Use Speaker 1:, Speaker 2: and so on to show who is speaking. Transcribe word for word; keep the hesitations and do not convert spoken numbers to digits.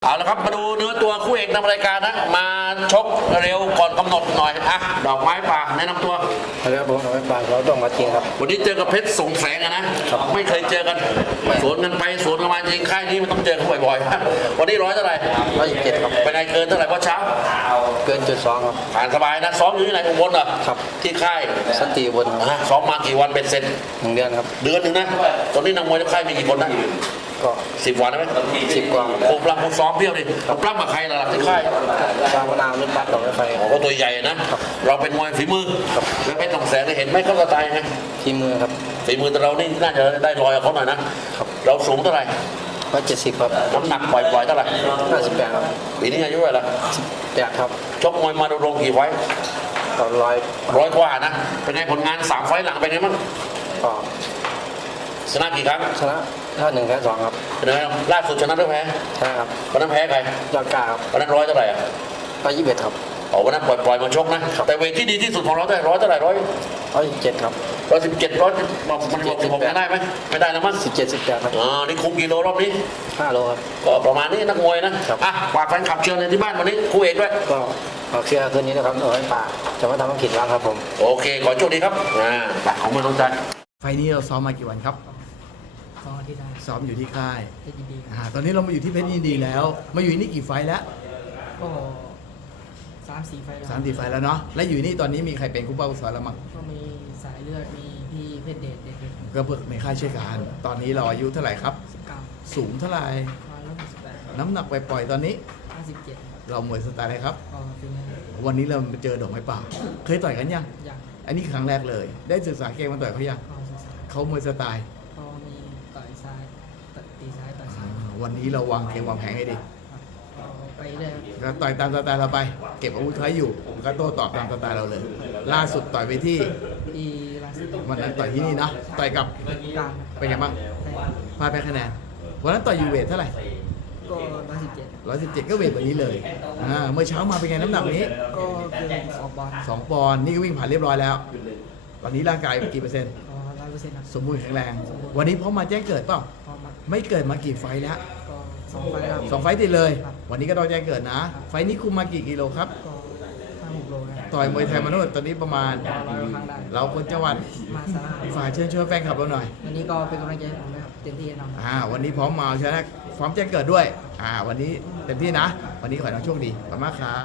Speaker 1: เอาละครับมาดูเนื้อตัวคู่เอกนำรายการนะมาชกเร็วก่อนกำหนดหน่อยอ่ะดอกไม้ป่าแนะนำตัว
Speaker 2: ครับผมดอกไม้ป่าเราต้องมาจริงครับ
Speaker 1: วันนี้เจอกับเพชรสงแสงนะไม่เคยเจอกันสวนกันไปสวนกันมาจริงค่ายนี้มันต้องเจอกันบ่อยๆวันนี้ร้อยเท่าไหร่
Speaker 2: ร้อยยี่สิบเจ็ดครับ
Speaker 1: เป็นไงเกินเท่าไหร่เพราะเช้า
Speaker 2: เกินจุดสองครับ
Speaker 1: ผ่านสบายนะซ้อมอยู่ที่ไหนอุบลเหรอ
Speaker 2: ครับ
Speaker 1: ที่ค่าย
Speaker 2: สันติบน
Speaker 1: ซ้อมมากี่วันเป็นเซน
Speaker 2: หนึ่งเดือนครับ
Speaker 1: เดือนหนึ่งนะตอนนี้นักมวยในค่ายมีกี่คนนะ
Speaker 2: ก็
Speaker 1: สิบวันได้ไหม
Speaker 2: สิบกว่า
Speaker 1: โอ้ปล้ำโอ้ซ้อมเพี้ยวดิปล้ำกับใครล่ะที่ค่าย
Speaker 2: ชาวมะนาวนุ่นบัตรดอกไม้ไฟ
Speaker 1: เขาตัวใหญ่นะเราเป็นมวยฝีมือแล้วเพชรสงแสงได้เห็นไหมเขาสไตล์ไง
Speaker 2: ทีมือครับ
Speaker 1: ฝีมือแต่เรานี่น่าจะได้รอยกับเขาหน่อยนะเราสูงเท่าไหร่
Speaker 2: ร้อยเจ็ดสิบครับ
Speaker 1: น้ำหนักปล่อยๆเท่าไหร่
Speaker 2: ห้าสิบแปดครับ
Speaker 1: ปีนี้อายุเท่าไหร่ละ
Speaker 2: แปดครับ
Speaker 1: ชกมวยมาดูโรงกี่ไฟ
Speaker 2: ต่อร้อย
Speaker 1: ร้อยกว่านะเป็นไงผลงานสามไฟหลังเป็นไงบ้าง
Speaker 2: ก็
Speaker 1: ชนะกี่ครั้ง
Speaker 2: ชนะถ้าหนึ่งแพ้สองครับ
Speaker 1: เป็นไงล่าสุดชนะหรือแพ้
Speaker 2: ใช่ครับ
Speaker 1: วันนั้นแพ้ใคร
Speaker 2: ยอดกาครับ
Speaker 1: วันนั้นร้อยเท่าไหร่อ่ะ
Speaker 2: ร้อยยี่สิบเอ็ดครับ
Speaker 1: อ๋อวันนั้นปล่อยปล่อยมาชกนะแต่เวทที่ดีที่สุดของเราได้ร้อยเท่าไหร่ร้อย
Speaker 2: ร้อยสิบเจ็ดครับ
Speaker 1: ร้อยสิบเจ็ดร้อยบอกมันบอกสิบหกได้ไหมไม่ได้นะมั้ง
Speaker 2: สิบเจ็ดสิบแปดครับ
Speaker 1: อ๋อนี่คุมกิโลรอบนี้
Speaker 2: ห้าโลครับ
Speaker 1: ก็ประมาณนี้นักมวยนะอ่ะฝากแฟนคลับเชียร์ในที่บ้านวันนี้คู่เอกด้วย
Speaker 2: ก็ขอเคลียร์คืนนี้นะครับดอกไม้ป่าจะมาทำให้ผิดหวังครับผม
Speaker 1: โอเคขอโชคดีครับอ่าฝากของมือน้องใจ
Speaker 3: ไฟนี้เราซ้อมมากี่วันครับ
Speaker 4: ซ้อมที่ได้
Speaker 3: ซ้อมอยู่ที่ค่าย
Speaker 4: เพชรยินดี
Speaker 3: อ่าตอนนี้เรามาอยู่ที่เพชรยินดีแล้วมาอยู่นี่กี่ไฟแล้ว
Speaker 4: ก็สามสี่ไฟแล้ว
Speaker 3: สามสี่ไฟแล้วเนาะและอยู่นี่ตอนนี้มีใครเป็นคู่เป้าคู่สอนเรามั้ง
Speaker 4: ก็มีสายเลือดมีพี่เพชรเดชเด็ก
Speaker 3: ก็เพิ่งในค่ายช่วยกันตอนนี้เราอายุเท่าไหร่ครับ
Speaker 4: สิบเก้า
Speaker 3: สูงเท่าไหร่
Speaker 4: ร้อยหกสิบแปด
Speaker 3: น้ำหนักปล่อยๆตอนนี้
Speaker 4: ห้าสิบเจ็ด
Speaker 3: เราหมวยสไตล์อะไรครับ
Speaker 4: ก็ฟิงเกอร์
Speaker 3: วันนี้เราเจอดอกไม้ป่าเคยต่อยกันยัง
Speaker 4: ยัง
Speaker 3: อันนี้ครั้งแรกเลยได้ศึกษาเกมมาต่อยเขายังเขามวยสไตล์
Speaker 4: ก็มีต่อยซ้ายตีซ้ายต่อยซ้าย
Speaker 3: วันนี้เราวางเกมวางแผนให้ดี
Speaker 4: ไปเลย
Speaker 3: ก็ต่อยตามสไตล์เราไปเก็บอาวุธเขาอยู่ก็โต้ตอบตามสไตล์เราเลยล่าสุดต่อยไปที่
Speaker 4: ที่ล่าสุด
Speaker 3: วันนั้นต่อยที่นี่นะต่อยกับ
Speaker 4: การ
Speaker 3: เป็นไงบ้างพลาดแพ้คะแนนวันนั้นต่อยยูเวทเท่าไหร่
Speaker 4: ก็ร้อยสิบเจ็ด
Speaker 3: ร้อยสิบเจ็ดก็เวทวันนี้เลยอ่าเมื่อเช้ามาเป็นไงน้ำหนักนี้
Speaker 4: ก็เกินสองปอนด์
Speaker 3: สองปอนด์นี่ก็วิ่งผ่านเรียบร้อยแล้วตอนนี้ร่างกายกี่เปอร์เซ็นต์
Speaker 4: ร้อยเปอร์เซ็นต์
Speaker 3: สมบูรณ์แข็งแรงวันนี้พร้อมมาแจ้งเกิดเปล่าไม่เกิดมากี่ไฟแล้ว
Speaker 4: สองไฟครับ
Speaker 3: สองไฟติดเลยวันนี้ก็ต้องแจ้งเกิดนะไฟนี้คุมมากี่กิโลครับ
Speaker 4: ก็ห้าหกโล
Speaker 3: ต่อยมวยไทยมนุษย์ตอนนี้ประมาณเราคนจังหวัด
Speaker 4: มาสารา
Speaker 3: ฝ่ายเชิญชวนแฟนคลับเราหน่อย
Speaker 4: วันนี้ก็เป็นกำลังใจให้ผมนะครับเต็มที่แน่นอน
Speaker 3: อ่าวันนี้พร้อมมาใช่ไหมพร้อมแจ้งเกิดด้วยอ่าวันนี้เต็มที่นะวันนี้ขอให้น้องโชคดีขอบคุณมากครับ